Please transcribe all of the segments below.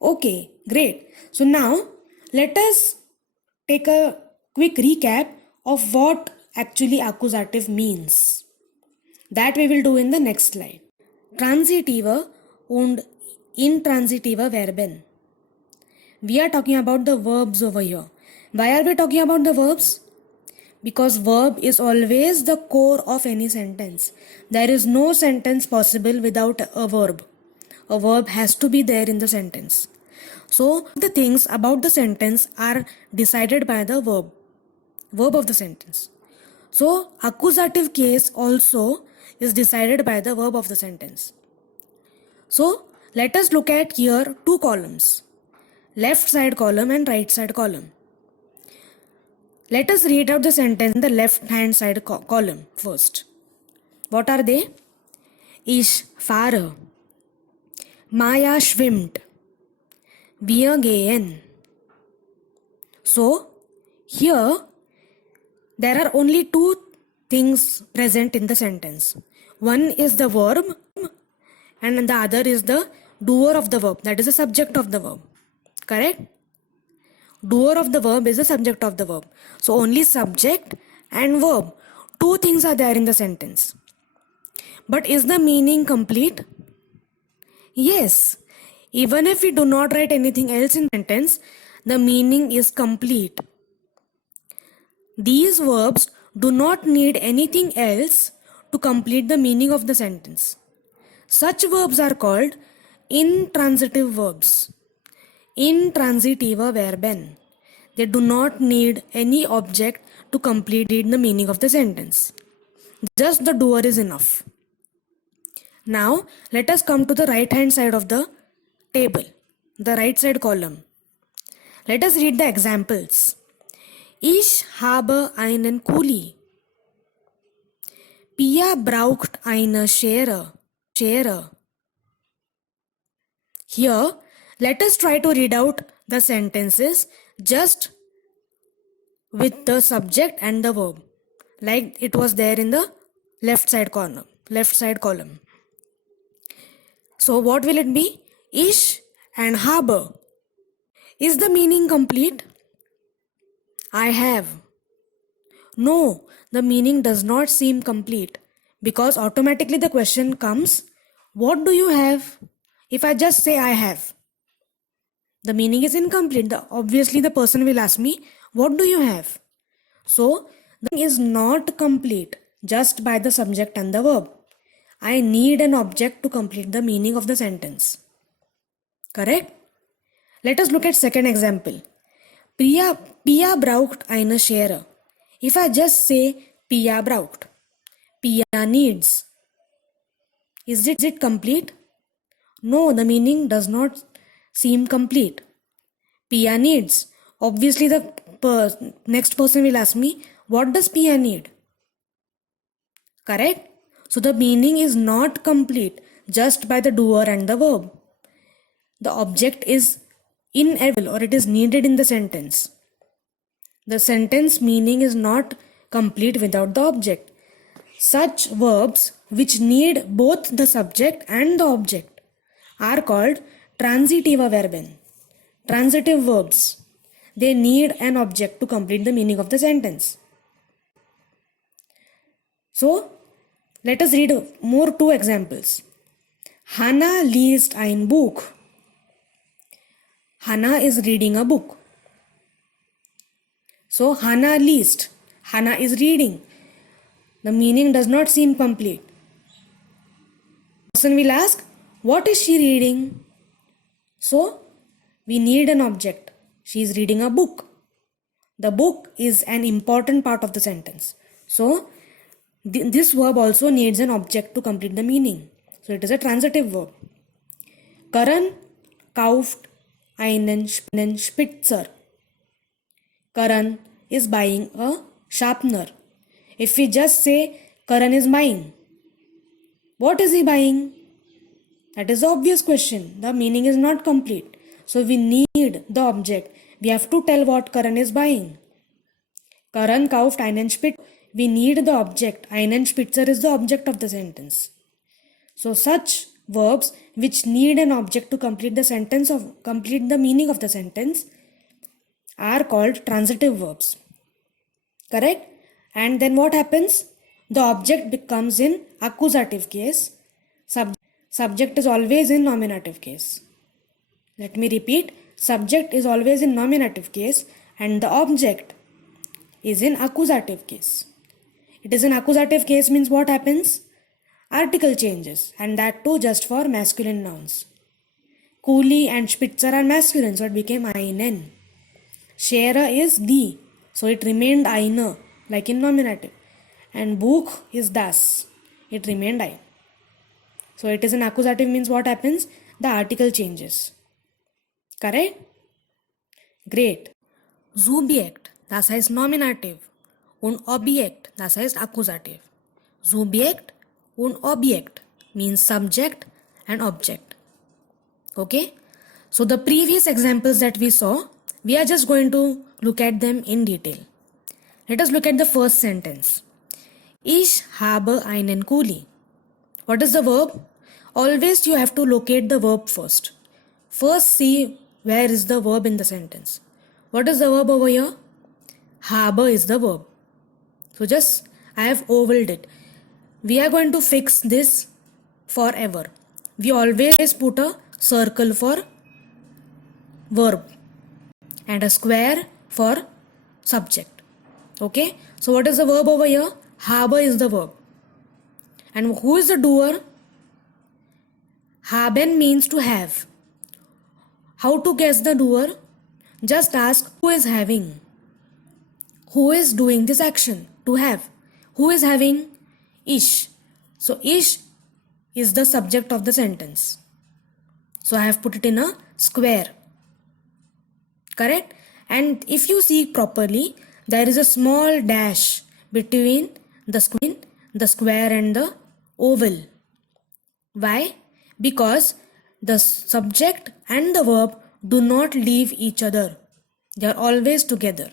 Okay, great. So now let us take a quick recap of what actually accusative means. That we will do in the next slide. Transitive und intransitive Verben. We are talking about the verbs over here. Why are we talking about the verbs? Because verb is always the core of any sentence. There is no sentence possible without a verb. A verb has to be there in the sentence. So the things about the sentence are decided by the verb of the sentence. So accusative case also is decided by the verb of the sentence. So let us look at here two columns, left side column and right side column. Let us read out the sentence in the left hand side column first. What are they? Ich fahre. Maya schwimmt. Wir gehen. So, here there are only two things present in the sentence. One is the verb and the other is the doer of the verb, that is the subject of the verb. Correct? Doer of the verb is the subject of the verb. So only subject and verb. Two things are there in the sentence. But is the meaning complete? Yes. Even if we do not write anything else in the sentence, the meaning is complete. These verbs do not need anything else to complete the meaning of the sentence. Such verbs are called intransitive verbs. Intransitive Verben. They do not need any object to complete the meaning of the sentence. Just the doer is enough. Now let us come to the right hand side of the table, the right side column. Let us read the examples. Ich habe einen Kuli. Pia braucht eine Schere. Here, let us try to read out the sentences just with the subject and the verb, like it was there in the left side column. So what will it be? Ich and habe. Is the meaning complete? I have. No, the meaning does not seem complete because automatically the question comes, what do you have? If I just say I have, the meaning is incomplete. Obviously the person will ask me, what do you have? So the meaning is not complete just by the subject and the verb. I need an object to complete the meaning of the sentence. Correct? Let us look at second example. Pia braucht eine Schere. If I just say Pia braucht, Pia needs. Is it complete? No, the meaning does not seem complete. Pia needs. Obviously the next person will ask me, what does Pia need? Correct? So the meaning is not complete just by the doer and the verb. The object is inevitable or it is needed in the sentence. The sentence meaning is not complete without the object. Such verbs which need both the subject and the object are called transitive Verben. Transitive verbs. They need an object to complete the meaning of the sentence. So, let us read more two examples. Hannah liest ein Buch. Hannah is reading a book. So Hannah liest. Hannah is reading. The meaning does not seem complete. Person will ask, what is she reading? So we need an object. She is reading a book. The book is an important part of the sentence. So this verb also needs an object to complete the meaning. So it is a transitive verb. Karan kauft einen Spitzer. Karan is buying a sharpener. If we just say Karan is buying, what is he buying? That is the obvious question. The meaning is not complete. So we need the object. We have to tell what Karan is buying. Karan kauft einen Spitzer. We need the object. Einen Spitzer is the object of the sentence. So such verbs which need an object to complete the meaning of the sentence are called transitive verbs. Correct? And then what happens? The object becomes in accusative case. Subject is always in nominative case. Let me repeat. Subject is always in nominative case and the object is in accusative case. It is in accusative case means what happens? Article changes, and that too just for masculine nouns. Cooley and Spitzer are masculine, so it became einen. Scherer is die, so it remained eine, like in nominative. And Buch is das, it remained ein. So it is an accusative means what happens? The article changes. Correct? Great. Subjekt, das heißt nominative. Und Objekt, das heißt accusative. Subjekt und Objekt means subject and object. Okay? So the previous examples that we saw, we are just going to look at them in detail. Let us look at the first sentence. Ich habe einen Kuli. What is the verb? Always you have to locate the verb first. First see where is the verb in the sentence. What is the verb over here? Habe is the verb. So just I have ovaled it. We are going to fix this forever. We always put a circle for verb and a square for subject. Okay? So what is the verb over here? Habe is the verb. And who is the doer? Haben means to have. How to guess the doer? Just ask who is having. Who is doing this action? To have. Who is having? Ich. So ich is the subject of the sentence. So I have put it in a square. Correct? And if you see properly, there is a small dash between the square and the oval. Why? Because the subject and the verb do not leave each other. They are always together.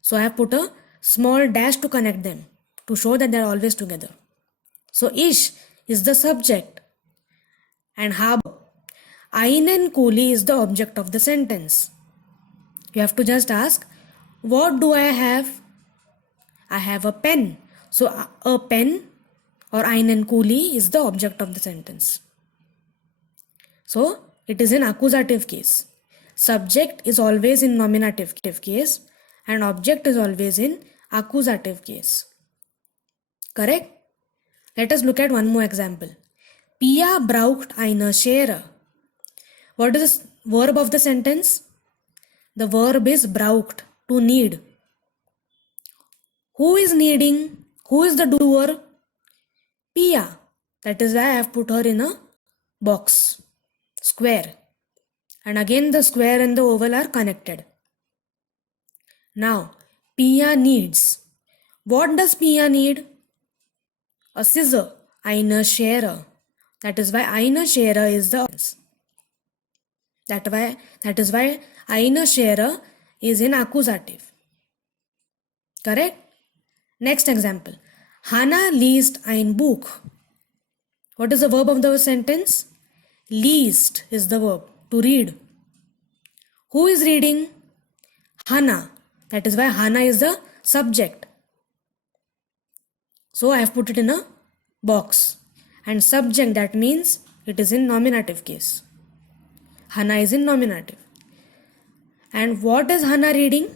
So I have put a small dash to connect them to show that they are always together. So ich is the subject and habe. Einen Kuli is the object of the sentence. You have to just ask, what do I have? I have a pen. So a pen or einen Kuli is the object of the sentence. So it is in accusative case. Subject is always in nominative case and object is always in accusative case. Correct? Let us look at one more example. Pia braucht eine Schere. What is the verb of the sentence? The verb is braucht, to need. Who is needing? Who is the doer? Pia. That is why I have put her in a box, square. And again the square and the oval are connected. Now, Pia needs. What does Pia need? A scissor, eine Schere. That is why eine Schere is the that is why eine Schere is in accusative. Correct? Next example. Hannah liest ein Buch. What is the verb of the sentence? Liest is the verb, to read. Who is reading? Hannah. That is why Hannah is the subject. So I have put it in a box. And subject, that means it is in nominative case. Hannah is in nominative. And what is Hannah reading?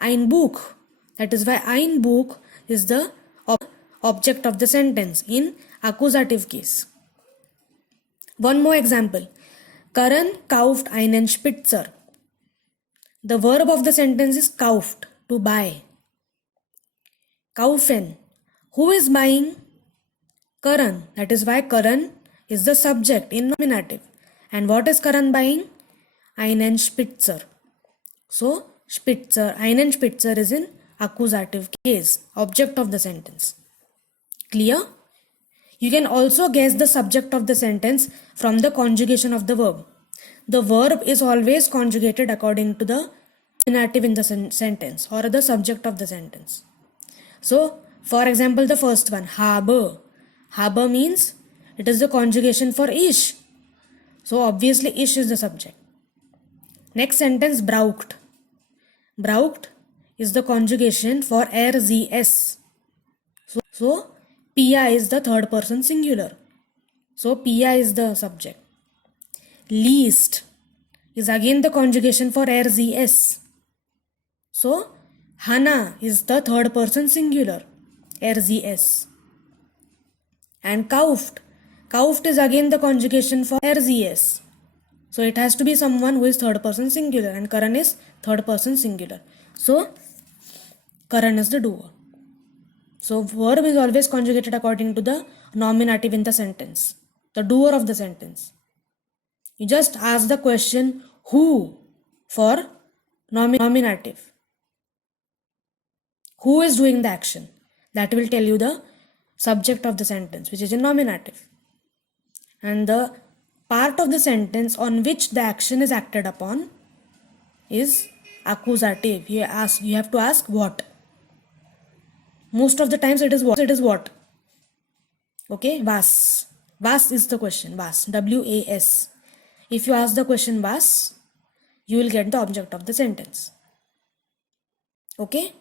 Ein Buch. That is why ein Buch is the object of the sentence in accusative case. One more example. Karan kauft einen Spitzer. The verb of the sentence is kauft, to buy. Kaufen. Who is buying? Karan. That is why Karan is the subject in nominative. And what is Karan buying? Einen Spitzer. So, Spitzer, einen Spitzer is in accusative case, object of the sentence. Clear? You can also guess the subject of the sentence from the conjugation of the verb. The verb is always conjugated according to the nominative in the sentence or the subject of the sentence. So, for example, the first one, habe. Habe means It is the conjugation for ish. So obviously ish is the subject. Next sentence, braucht. Braucht is the conjugation for RZS. So Pia is the third person singular. So Pia is the subject. Least is again the conjugation for RZS. So Hana is the third person singular. RZS. And kauft. Kauft is again the conjugation for RZS. So it has to be someone who is third person singular, and Karan is third person singular. So Karan is the doer. So verb is always conjugated according to the nominative in the sentence, the doer of the sentence. You just ask the question who for nominative. Who is doing the action? That will tell you the subject of the sentence, which is in nominative. And the part of the sentence on which the action is acted upon is accusative. You have to ask what. Most of the times it is what. Okay, was. Was is the question. Was. W-A-S. If you ask the question was, you will get the object of the sentence. Okay.